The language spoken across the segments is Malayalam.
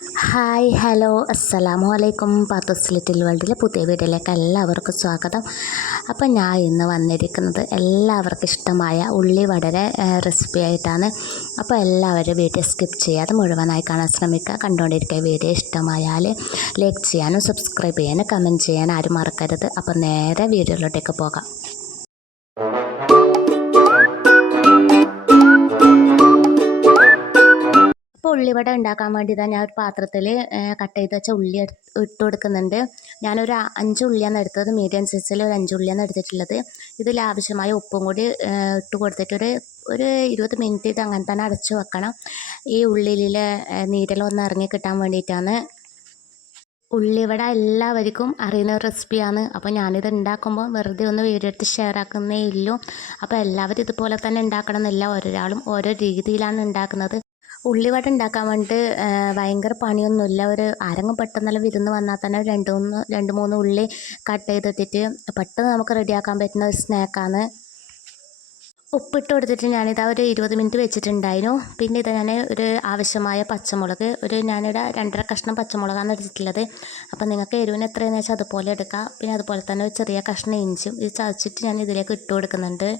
ഹായ് ഹലോ അസ്സലാമു അലൈക്കും. പാത്തൂസ് ലിറ്റിൽ വേൾഡിലെ പുതിയ വീഡിയോയിലേക്ക് എല്ലാവർക്കും സ്വാഗതം. അപ്പോൾ ഞാൻ ഇന്ന് വന്നിരിക്കുന്നത് എല്ലാവർക്കും ഇഷ്ടമായ ഉള്ളിവടയുടെ റെസിപ്പി ആയിട്ടാണ്. അപ്പോൾ എല്ലാവരും വീഡിയോ സ്കിപ്പ് ചെയ്യാതെ മുഴുവനായി കാണാൻ ശ്രമിക്കുക. കണ്ടുകൊണ്ടിരിക്കുക. വീഡിയോ ഇഷ്ടമായാൽ ലൈക്ക് ചെയ്യാനും സബ്സ്ക്രൈബ് ചെയ്യാനും കമൻറ്റ് ചെയ്യാനും ആരും മറക്കരുത്. അപ്പോൾ നേരെ വീഡിയോയിലോട്ടേക്ക് പോകാം. ഇപ്പോൾ ഉള്ളിവട ഉണ്ടാക്കാൻ വേണ്ടി ഞാൻ ഒരു പാത്രത്തിൽ കട്ട് ചെയ്ത് വെച്ച ഉള്ളി ഇട്ട് കൊടുക്കുന്നുണ്ട്. ഞാനൊരു 5 ഉള്ളിയാണ് എടുത്തത്. മീഡിയം സൈസിൽ ഒരു 5 ഉള്ളിയാണ് എടുത്തിട്ടുള്ളത്. ഇതിൽ ആവശ്യമായ ഉപ്പും കൂടി ഇട്ട് കൊടുത്തിട്ട് ഒരു 20 മിനിറ്റ് ഇത് അങ്ങനെ തന്നെ അടച്ചു വെക്കണം. ഈ ഉള്ളിയിലെ നീരെല്ലാം ഒന്ന് ഇറങ്ങി കിട്ടാൻ വേണ്ടിയിട്ടാണ്. ഉള്ളിവട എല്ലാവർക്കും അറിയുന്ന ഒരു റെസിപ്പിയാണ്. അപ്പോൾ ഞാനിത് ഉണ്ടാക്കുമ്പോൾ വെറുതെ ഒന്ന് വീഡിയോ എടുത്ത് ഷെയർ ആക്കുന്നേ ഉള്ളൂ. അപ്പോൾ എല്ലാവരും ഇതുപോലെ തന്നെ ഉണ്ടാക്കണം എന്നില്ല, ഓരോരാളും ഓരോ രീതിയിലാണ് ഉണ്ടാക്കുന്നത്. ഉള്ളിവട ഉണ്ടാക്കാൻ വേണ്ടിയിട്ട് ഭയങ്കര പണിയൊന്നുമില്ല. ആരെങ്കിലും പെട്ടെന്നെല്ലാം വിരുന്ന് വന്നാൽ തന്നെ രണ്ട് മൂന്ന് ഉള്ളി കട്ട് ചെയ്തിട്ടിട്ട് പെട്ടെന്ന് നമുക്ക് റെഡിയാക്കാൻ പറ്റുന്ന ഒരു സ്നാക്കാണ്. ഉപ്പിട്ട് കൊടുത്തിട്ട് ഞാനിതാ ഒരു 20 മിനിറ്റ് വെച്ചിട്ടുണ്ടായിരുന്നു. പിന്നെ ഞാൻ ആവശ്യമായ പച്ചമുളക് ഞാനിവിടെ 2.5 കഷ്ണം പച്ചമുളകാണ് എടുത്തിട്ടുള്ളത്. അപ്പോൾ നിങ്ങൾക്ക് എരിവിന് എത്രയെന്ന് വെച്ചാൽ അതുപോലെ എടുക്കാം. പിന്നെ അതുപോലെ തന്നെ ഒരു ചെറിയ കഷ്ണം ഇഞ്ചും ഇത് ചതച്ചിട്ട് ഞാൻ ഇതിലേക്ക് ഇട്ട് കൊടുക്കുന്നുണ്ട്.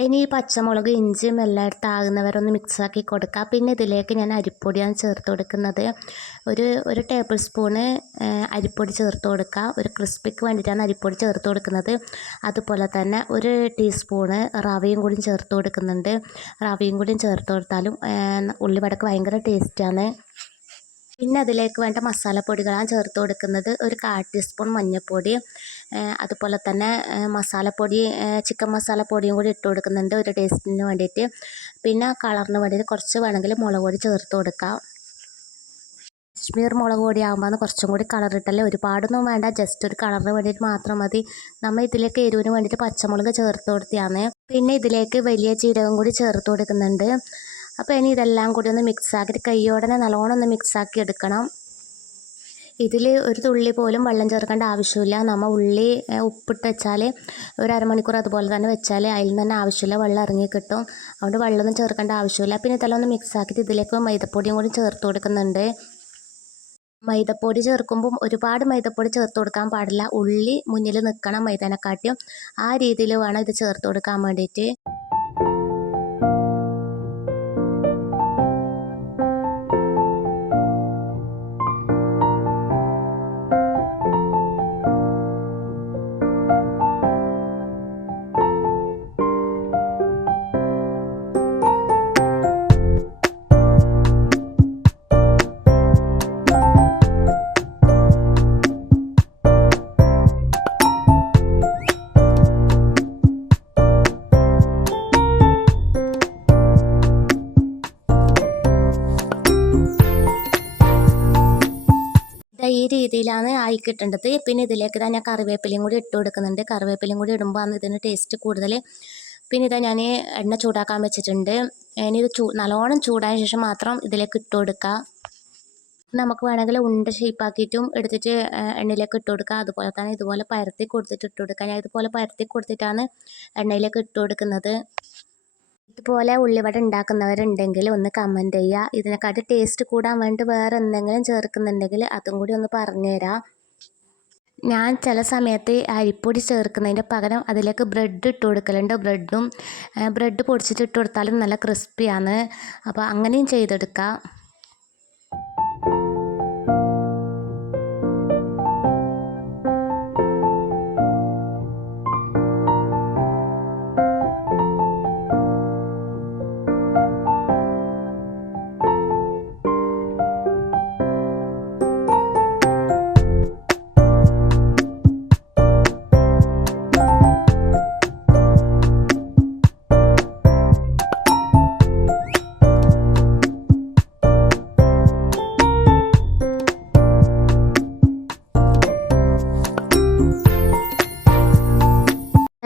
ഇനി ഈ പച്ചമുളക് ഇഞ്ചിയും എല്ലായിടത്തും ആകുന്നവരൊന്ന് മിക്സാക്കി കൊടുക്കുക. പിന്നെ ഇതിലേക്ക് ഞാൻ അരിപ്പൊടിയാണ് ചേർത്ത് കൊടുക്കുന്നത്. ഒരു ടേബിൾ സ്പൂണ് അരിപ്പൊടി ചേർത്ത് കൊടുക്കുക. ഒരു ക്രിസ്പിക്ക് വേണ്ടിയിട്ടാണ് അരിപ്പൊടി ചേർത്ത് കൊടുക്കുന്നത്. അതുപോലെ തന്നെ ഒരു ടീസ്പൂണ് റവയും കൂടി ചേർത്ത് കൊടുക്കുന്നുണ്ട്. റവയും കൂടി ചേർത്ത് കൊടുത്താലും ഉള്ളിവടക്ക് ഭയങ്കര ടേസ്റ്റാണ്. പിന്നെ അതിലേക്ക് വേണ്ട മസാലപ്പൊടികളാണ് ചേർത്ത് കൊടുക്കുന്നത്. ഒരു 1/4 ടീസ്പൂൺ മഞ്ഞൾപ്പൊടി, അതുപോലെ തന്നെ മസാലപ്പൊടി ചിക്കൻ മസാലപ്പൊടിയും കൂടി ഇട്ട് കൊടുക്കുന്നുണ്ട് ഒരു ടേസ്റ്റിന് വേണ്ടിയിട്ട്. പിന്നെ കളറിന് വേണ്ടിയിട്ട് കുറച്ച് വേണമെങ്കിൽ മുളക് പൊടി ചേർത്ത് കൊടുക്കാം. കാശ്മീർ മുളക് പൊടി ആകുമ്പോൾ കുറച്ചും കൂടി കളർ ഇട്ടല്ലേ, ഒരുപാടൊന്നും വേണ്ട, ജസ്റ്റ് ഒരു കളറിന് വേണ്ടിയിട്ട് മാത്രം മതി. നമ്മൾ ഇതിലേക്ക് എരിവിന് വേണ്ടിയിട്ട് പച്ചമുളക് ചേർത്ത് കൊടുത്തതാണ്. പിന്നെ ഇതിലേക്ക് വലിയ ജീരകം കൂടി ചേർത്ത് കൊടുക്കുന്നുണ്ട്. അപ്പോൾ ഇനി ഇതെല്ലാം കൂടി ഒന്ന് മിക്സാക്കിയിട്ട് കൈയോടെ നല്ലോണം ഒന്ന് മിക്സാക്കി എടുക്കണം. ഇതിൽ ഒരു തുള്ളി പോലും വെള്ളം ചേർക്കേണ്ട ആവശ്യമില്ല. നമ്മൾ ഉള്ളി ഉപ്പിട്ട് വെച്ചാൽ ഒരു അരമണിക്കൂർ അതുപോലെ തന്നെ വെച്ചാൽ അതിൽ നിന്ന് തന്നെ ആവശ്യമില്ല, വെള്ളം ഇറങ്ങി കിട്ടും. അതുകൊണ്ട് വെള്ളമൊന്നും ചേർക്കേണ്ട ആവശ്യമില്ല. പിന്നെ ഇതെല്ലാം ഒന്ന് മിക്സാക്കിയിട്ട് ഇതിലേക്ക് മൈദപ്പൊടിയും കൂടി ചേർത്ത് കൊടുക്കുന്നുണ്ട്. മൈദപ്പൊടി ചേർക്കുമ്പം ഒരുപാട് മൈദപ്പൊടി ചേർത്ത് കൊടുക്കാൻ പാടില്ല. ഉള്ളി മുന്നിൽ നിൽക്കണം മൈദനെക്കാട്ടിയും. ആ രീതിയിൽ വേണം ഇത് ചേർത്ത് കൊടുക്കാൻ വേണ്ടിയിട്ട്. ഈ രീതിയിലാണ് ആയി കിട്ടേണ്ടത്. പിന്നെ ഇതിലേക്ക് ഞാൻ കറിവേപ്പിലയും കൂടി ഇട്ട് കൊടുക്കുന്നുണ്ട്. കറിവേപ്പിലയും കൂടി ഇടുമ്പോൾ ഇതിന് ടേസ്റ്റ് കൂടുതൽ. പിന്നെ ഞാൻ എണ്ണ ചൂടാക്കാൻ വെച്ചിട്ടുണ്ട്. ഇനി ഇത് നല്ലോണം ചൂടായ ശേഷം മാത്രം ഇതിലേക്ക് ഇട്ട് കൊടുക്കുക. നമുക്ക് വേണമെങ്കിൽ ഉണ്ട ഷേപ്പാക്കിയിട്ടും എടുത്തിട്ട് എണ്ണയിലേക്ക് ഇട്ട് കൊടുക്കുക. അതുപോലെ തന്നെ ഇതുപോലെ പരത്തി കൊടുത്തിട്ട് ഇട്ട് കൊടുക്കുക. ഞാൻ ഇതുപോലെ പരത്തി കൊടുത്തിട്ടാണ് എണ്ണയിലേക്ക് ഇട്ട് കൊടുക്കുന്നത്. ഇതുപോലെ ഉള്ളിവട ഉണ്ടാക്കുന്നവരുണ്ടെങ്കിൽ ഒന്ന് കമൻറ്റ് ചെയ്യുക. ഇതിനെക്കാട്ടി ടേസ്റ്റ് കൂടാൻ വേണ്ടി വേറെ എന്തെങ്കിലും ചേർക്കുന്നുണ്ടെങ്കിൽ അതും കൂടി ഒന്ന് പറഞ്ഞുതരാം. ഞാൻ ചില സമയത്ത് അരിപ്പൊടി ചേർക്കുന്നതിൻ്റെ പകരം അതിലേക്ക് ബ്രെഡ് ഇട്ട് കൊടുക്കലുണ്ട്. ബ്രെഡ് പൊടിച്ചിട്ട് ഇട്ട് കൊടുത്താലും നല്ല ക്രിസ്പിയാണ്. അപ്പോൾ അങ്ങനെയും ചെയ്തെടുക്കാം.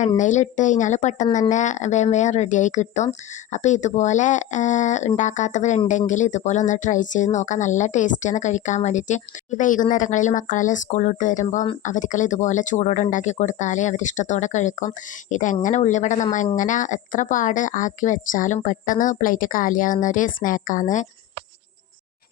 എണ്ണയിലിട്ട് കഴിഞ്ഞാൽ പെട്ടെന്ന് തന്നെ വേഗം റെഡിയായി കിട്ടും. അപ്പോൾ ഇതുപോലെ ഉണ്ടാക്കാത്തവരുണ്ടെങ്കിൽ ഇതുപോലെ ഒന്ന് ട്രൈ ചെയ്ത് നോക്കാം. നല്ല ടേസ്റ്റിയാണ് കഴിക്കാൻ വേണ്ടിയിട്ട്. ഈ വൈകുന്നേരങ്ങളിൽ മക്കളെല്ലാം സ്കൂളിൽ വിട്ട് വരുമ്പം അവർക്കെല്ലാം ഇതുപോലെ ചൂടോടെ ഉണ്ടാക്കി കൊടുത്താൽ അവരിഷ്ടത്തോടെ കഴിക്കും. ഇതെങ്ങനെ ഉള്ളിവട നമ്മൾ എത്ര പാട് ആക്കി വെച്ചാലും പെട്ടെന്ന് പ്ലേറ്റ് കാലിയാകുന്ന ഒരു സ്നാക്കാണ്.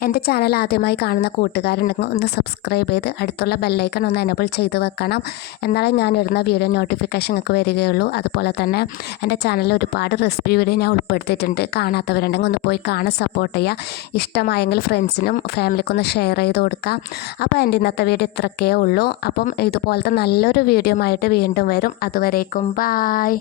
എൻ്റെ ചാനൽ ആദ്യമായി കാണുന്ന കൂട്ടുകാരുണ്ടെങ്കിൽ ഒന്ന് സബ്സ്ക്രൈബ് ചെയ്ത് അടുത്തുള്ള ബെല്ലൈക്കൺ ഒന്ന് എനേബിൾ ചെയ്ത് വെക്കണം. എന്നാലേ ഞാൻ ഇടുന്ന വീഡിയോ നോട്ടിഫിക്കേഷൻ നിങ്ങൾക്ക് വരികയുള്ളൂ. അതുപോലെ തന്നെ എൻ്റെ ചാനലിൽ ഒരുപാട് റെസിപ്പി വീഡിയോ ഞാൻ ഉൾപ്പെടുത്തിയിട്ടുണ്ട്. കാണാത്തവരുണ്ടെങ്കിൽ ഒന്ന് പോയി കാണാൻ സപ്പോർട്ട് ചെയ്യുക. ഇഷ്ടമായെങ്കിൽ ഫ്രണ്ട്സിനും ഫാമിലിക്കും ഒന്ന് ഷെയർ ചെയ്ത് കൊടുക്കാം. അപ്പോൾ എൻ്റെ ഇന്നത്തെ വീഡിയോ ഇത്രയൊക്കെ ഉള്ളൂ. അപ്പം ഇതുപോലത്തെ നല്ലൊരു വീഡിയോ ആയിട്ട് വീണ്ടും വരും. അതുവരേക്കും ബായ്.